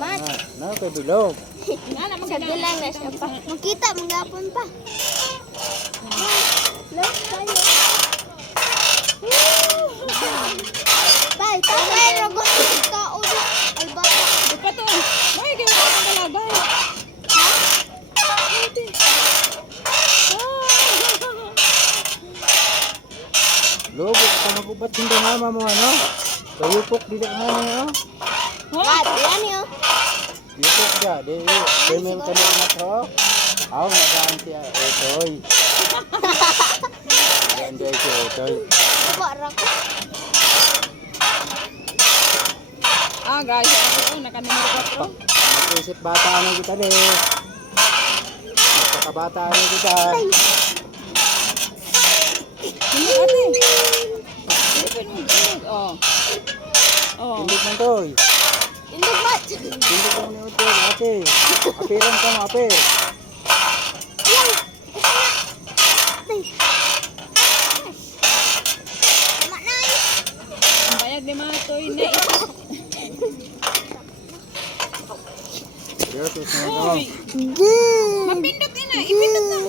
Mat. Na, kay bilog. Sabi lang na siya pa. Makita, magapon pa. Look, tayo. Tay, tatay, ragot ka ulit. Albata. Ito to. May kayo ka ng kalabay. Lobo, ka magubat hindi mama mo ano? Kayupok dili nga niya oh. Mat, yan yun. Yupok dia, di meron ka na to. Aw, nagaan siya otoy. Nagaan dia si otoy. Parang. Guys, ako nakanumero 4. Mag-isip bata na kita di. Magkakabata na kita. Hindi ate. Ipin mo. Oh. Oh. Tindog man toy. Indog, Mat. Tindog mo ni otoy, ate. Apiran ka mo, apir. Yan. Tay. Tama na eh. Ang bayag ni Matoy na ito. Seryoso, sinunod ako. Mapindot ina. Ipindot na.